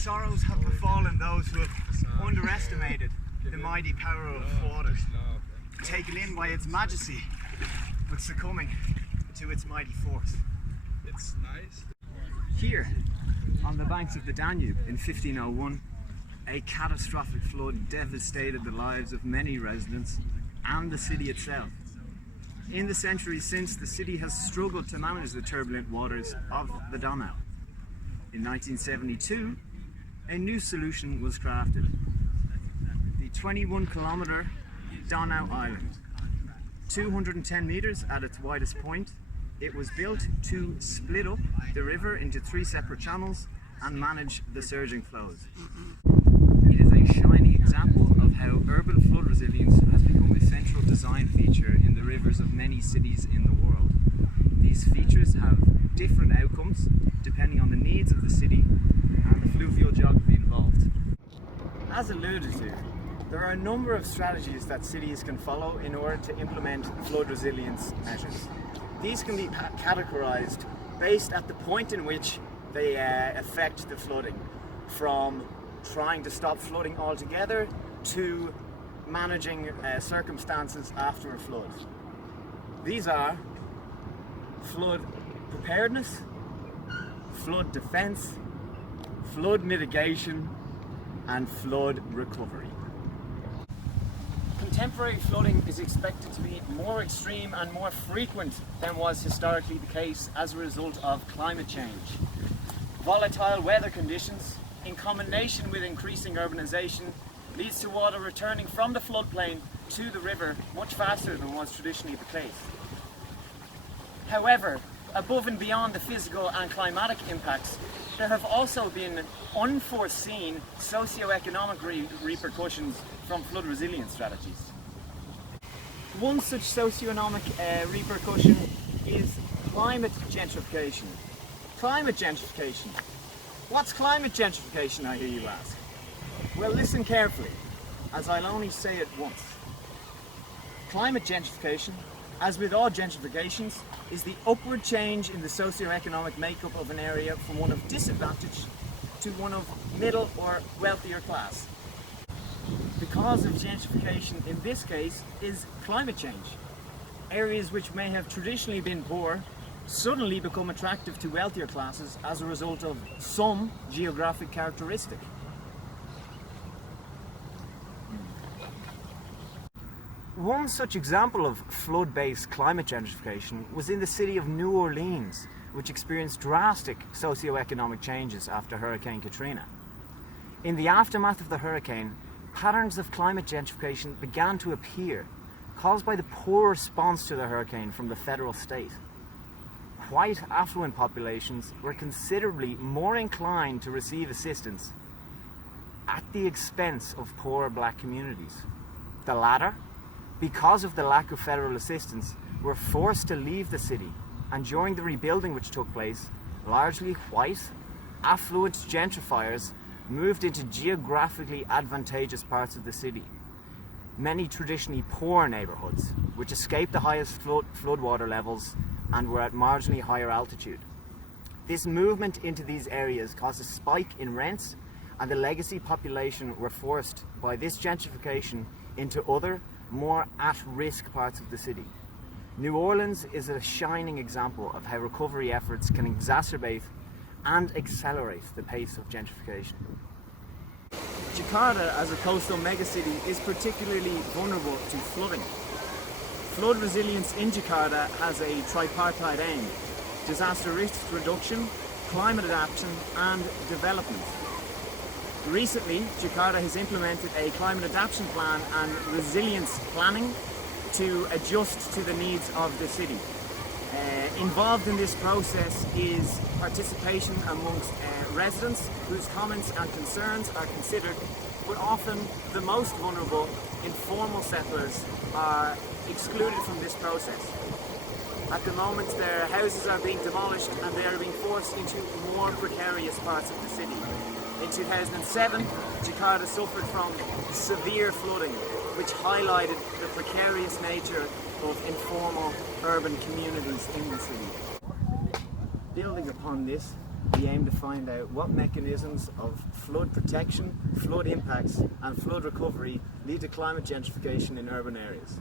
sorrows have befallen those who have underestimated the mighty power of water, taken in by its majesty, but succumbing to its mighty force. It's nice. Here, on the banks of the Danube in 1501, a catastrophic flood devastated the lives of many residents and the city itself. In the centuries since, the city has struggled to manage the turbulent waters of the Donau. In 1972, a new solution was crafted. The 21-kilometre Donau Island. 210 metres at its widest point, it was built to split up the river into 3 separate channels and manage the surging flows. It is a shining example of how urban flood resilience has become a central design feature in the rivers of many cities in the world. These features have different outcomes depending on the needs of the city and the fluvial geography involved. As alluded to, there are a number of strategies that cities can follow in order to implement flood resilience measures. These can be categorized based at the point in which they affect the flooding, from trying to stop flooding altogether to managing circumstances after a flood. These are flood preparedness, flood defense, flood mitigation, and flood recovery. Contemporary flooding is expected to be more extreme and more frequent than was historically the case as a result of climate change. Volatile weather conditions, in combination with increasing urbanization, leads to water returning from the floodplain to the river much faster than was traditionally the case. However, above and beyond the physical and climatic impacts, there have also been unforeseen socio-economic repercussions from flood resilience strategies. One such socio-economic repercussion is climate gentrification. Climate gentrification. What's climate gentrification, I hear you ask? Well, listen carefully, as I'll only say it once. Climate gentrification, as with all gentrifications, is the upward change in the socio-economic makeup of an area from one of disadvantage to one of middle or wealthier class. The cause of gentrification in this case is climate change. Areas which may have traditionally been poor suddenly become attractive to wealthier classes as a result of some geographic characteristic. One such example of flood-based climate gentrification was in the city of New Orleans, which experienced drastic socio-economic changes after Hurricane Katrina. In the aftermath of the hurricane, patterns of climate gentrification began to appear, caused by the poor response to the hurricane from the federal state. White affluent populations were considerably more inclined to receive assistance at the expense of poor black communities. The latter, because of the lack of federal assistance, were forced to leave the city, and during the rebuilding which took place, largely white, affluent gentrifiers moved into geographically advantageous parts of the city. Many traditionally poor neighbourhoods, which escaped the highest floodwater levels and were at marginally higher altitude. This movement into these areas caused a spike in rents, and the legacy population were forced by this gentrification into other, more at-risk parts of the city. New Orleans is a shining example of how recovery efforts can exacerbate and accelerate the pace of gentrification. Jakarta, as a coastal megacity, is particularly vulnerable to flooding. Flood resilience in Jakarta has a tripartite aim: disaster risk reduction, climate adaptation, and development. Recently, Jakarta has implemented a climate adaptation plan and resilience planning to adjust to the needs of the city. Involved in this process is participation amongst residents whose comments and concerns are considered, but often the most vulnerable, informal settlers, are excluded from this process. At the moment, their houses are being demolished and they are being forced into more precarious parts of the city. In 2007, Jakarta suffered from severe flooding, which highlighted the precarious nature of informal urban communities in the city. Building upon this, we aim to find out what mechanisms of flood protection, flood impacts and flood recovery lead to climate gentrification in urban areas.